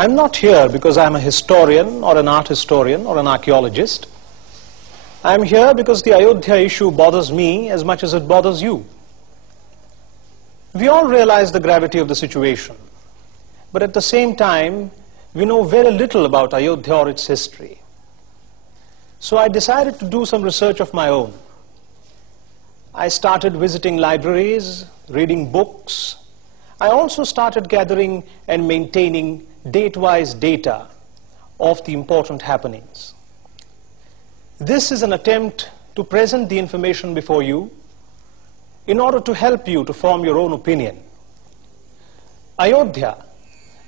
I'm not here because I'm a historian or an art historian or an archaeologist. I'm here because the Ayodhya issue bothers me as much as it bothers you. We all realize the gravity of the situation, but at the same time, we know very little about Ayodhya or its history. So I decided to do some research of my own. I started visiting libraries, reading books. I also started gathering and maintaining date-wise data of the important happenings. This is an attempt to present the information before you in order to help you to form your own opinion. Ayodhya,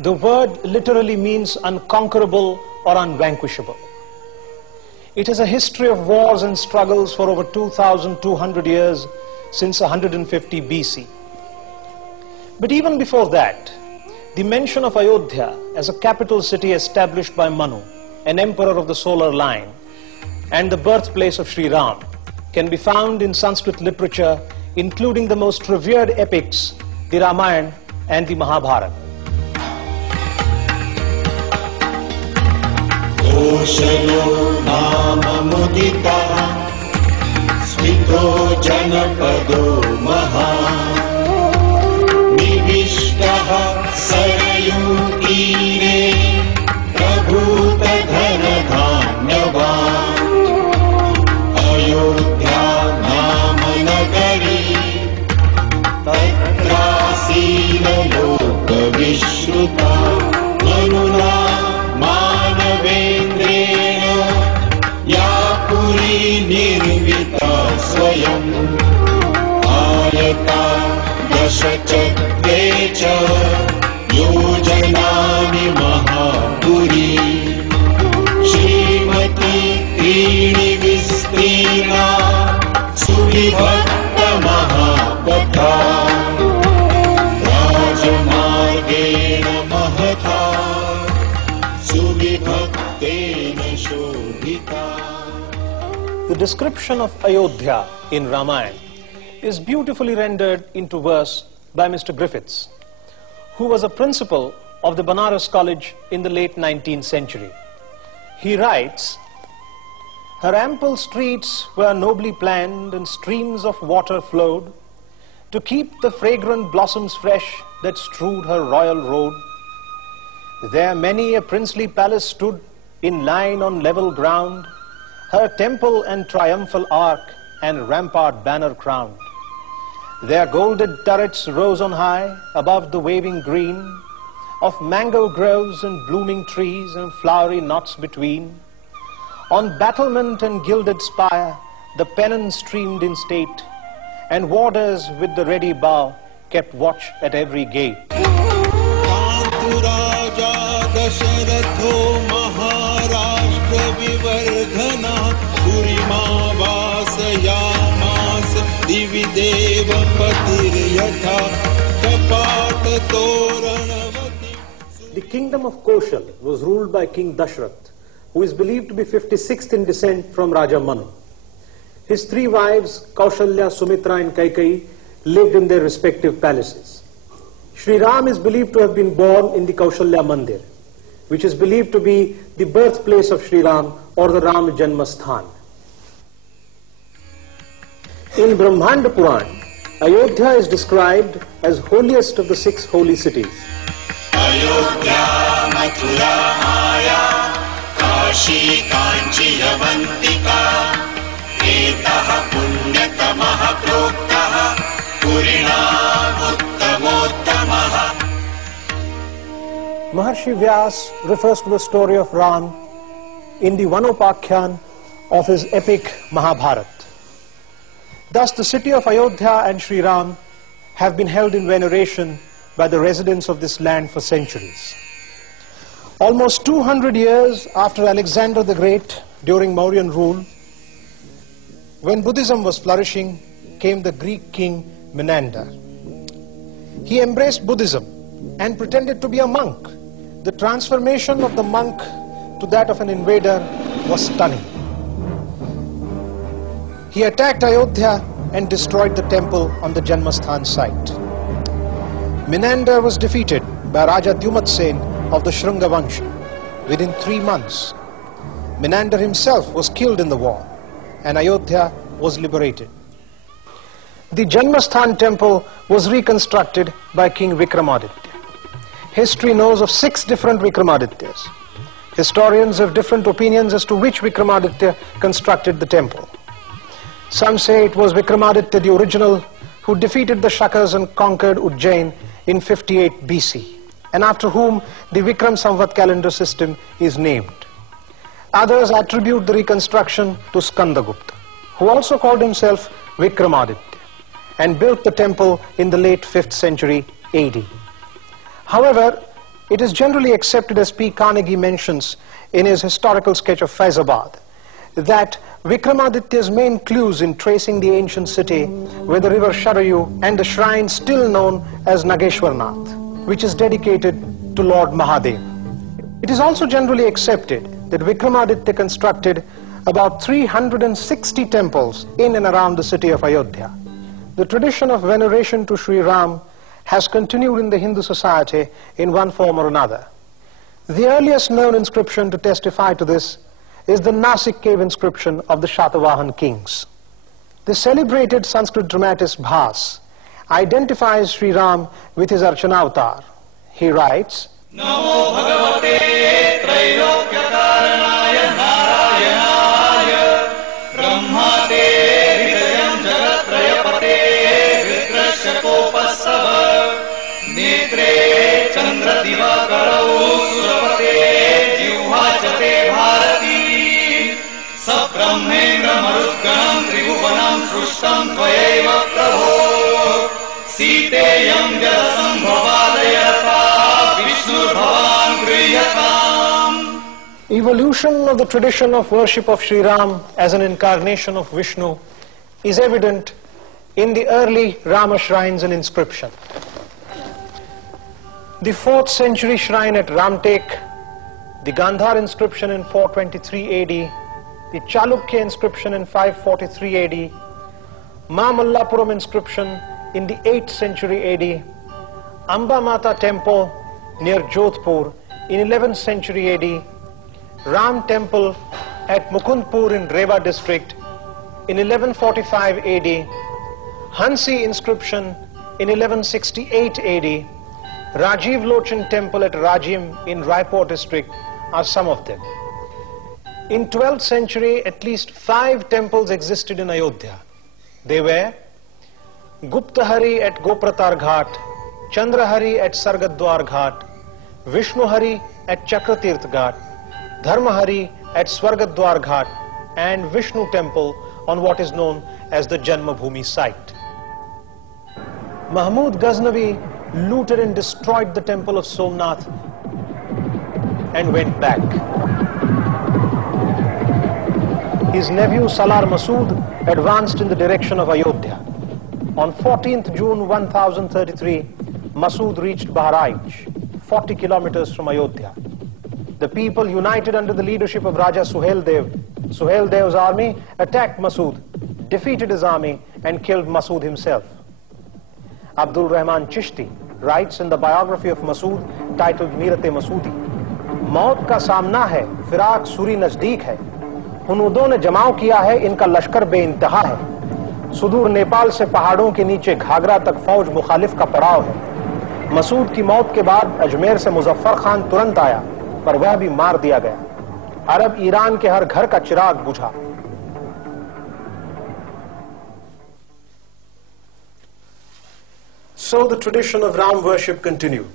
the word literally means unconquerable or unvanquishable. It has a history of wars and struggles for over 2,200 years since 150 BC. But even before that, the mention of Ayodhya as a capital city established by Manu, an emperor of the solar line, and the birthplace of Sri Ram, can be found in Sanskrit literature, including the most revered epics, the Ramayana and the Mahabharata. Koshalo nama mudita smito janapado maha nivishtaha sarayu tire prabhuta dhanadhanyava Ayodhya nama nagari tatrasila loka vishruta manuna निर्विता स्वयं आयता दशचक्रे च योजनानि महापुरी श्रीमती त्रीणि विस्तीर्णा सुविभक्त महापथा राजमार्गेण महता सुविभक्तेन Sobhita. The description of Ayodhya in Ramayana is beautifully rendered into verse by Mr. Griffiths, who was a principal of the Banaras College in the late 19th century. He writes, "Her ample streets were nobly planned and streams of water flowed to keep the fragrant blossoms fresh that strewed her royal road. There many a princely palace stood in line on level ground, her temple and triumphal arch and rampart banner crowned. Their golden turrets rose on high above the waving green of mango groves and blooming trees and flowery knots between. On battlement and gilded spire the pennon streamed in state, and warders with the ready bow kept watch at every gate. The kingdom of Koshal was ruled by King Dashrath, who is believed to be 56th in descent from Raja Manu. His three wives, Kaushalya, Sumitra and Kaikeyi, lived in their respective palaces. Sri Ram is believed to have been born in the Kaushalya Mandir, which is believed to be the birthplace of Sri Ram or the Rama JanmaBhoomi. In Brahmanda Puran, Ayodhya is described as holiest of the 6 holy cities. Ayodhya Mathura Maya Kashi Kanchi Avantika Etaha Punyatamaha Proktaha Purinam Uttamottamaha. Maharshi Vyas refers to the story of Ram in the Vanopakhyan of his epic Mahabharata. Thus, the city of Ayodhya and Sri Ram have been held in veneration by the residents of this land for centuries. Almost 200 years after Alexander the Great, during Mauryan rule, when Buddhism was flourishing, came the Greek king Menander. He embraced Buddhism and pretended to be a monk. The transformation of the monk to that of an invader was stunning. He attacked Ayodhya and destroyed the temple on the Janmasthan site. Menander was defeated by Raja Dyumatsen of the Shrunga Vansha. Within 3 months, Menander himself was killed in the war, and Ayodhya was liberated. The Janmasthan temple was reconstructed by King Vikramaditya. History knows of 6 different Vikramaadityas. Historians have different opinions as to which Vikramaditya constructed the temple. Some say it was Vikramaditya the original, who defeated the Shakas and conquered Ujjain in 58 BC, and after whom the Vikram Samvat calendar system is named. Others attribute the reconstruction to Skandagupta, who also called himself Vikramaditya and built the temple in the late 5th century AD. However, it is generally accepted, as P. Carnegie mentions in his historical sketch of Faizabad, that Vikramaditya's main clues in tracing the ancient city were the river Sharayu and the shrine still known as Nageshwarnath, which is dedicated to Lord Mahadev. It is also generally accepted that Vikramaditya constructed about 360 temples in and around the city of Ayodhya. The tradition of veneration to Sri Ram has continued in the Hindu society in one form or another. The earliest known inscription to testify to this is the Nasik cave inscription of the Shatavahan kings. The celebrated Sanskrit dramatist Bhas identifies Sri Ram with his Archana avatar. He writes, Namo Bhagavate Trailokyakarnaya Narayanaya Brahmate Hridayam Jagatrayapate Vitrashakopasava Netre Chandra Divakarau Surapate Jivhachate Bharati Sabrahmendra Marutganam Tribhuvanam Srushtam Tvayeva Prabho Siteyam Jalasam Bhavadayata Vishnu Bhavan Griyatam. Evolution of the tradition of worship of Sri Ram as an incarnation of Vishnu is evident in the early Rama shrines and inscription. The 4th century shrine at Ramtek, the Gandhar inscription in 423 AD, the Chalukya inscription in 543 AD, Mallapuram inscription in the 8th century AD, Amba Mata temple near Jodhpur in 11th century AD, Ram temple at Mukundpur in Rewa district in 1145 AD, Hansi inscription in 1168 AD, Rajiv Lochan temple at Rajim in Raipur district are some of them. In 12th century, at least 5 temples existed in Ayodhya. They were Guptahari at Gopratar Ghat, Chandrahari at Sargadwar Ghat, Vishnuhari at Chakratirth Ghat, Dharmahari at Swargadwar Ghat, and Vishnu temple on what is known as the Janmabhoomi site. Mahmud Ghaznavi looted and destroyed the temple of Somnath and went back. His nephew Salar Masood advanced in the direction of Ayodhya. On 14th June 1033, Masood reached Baharaich, 40 kilometers from Ayodhya. The people, united under the leadership of Raja Suhail Dev's army attacked Masood, defeated his army and killed Masood himself. Abdul Rahman Chishti writes in the biography of Masood titled Meerate Masoodi, मौत का सामना है, फिराक सूरी नजदीक है, हुनूदों ने जमाव किया है, इनका लश्कर बेइंतहा है, सुदूर नेपाल से पहाड़ों के नीचे घाघरा तक फौज मुखालिफ का पड़ाव है। मसूद की मौत के बाद अजमेर से मुजफ्फर खान तुरंत आया, पर वह भी मार दिया गया। अरब ईरान के हर घर का चिराग बुझा। So the tradition of Ram worship continued.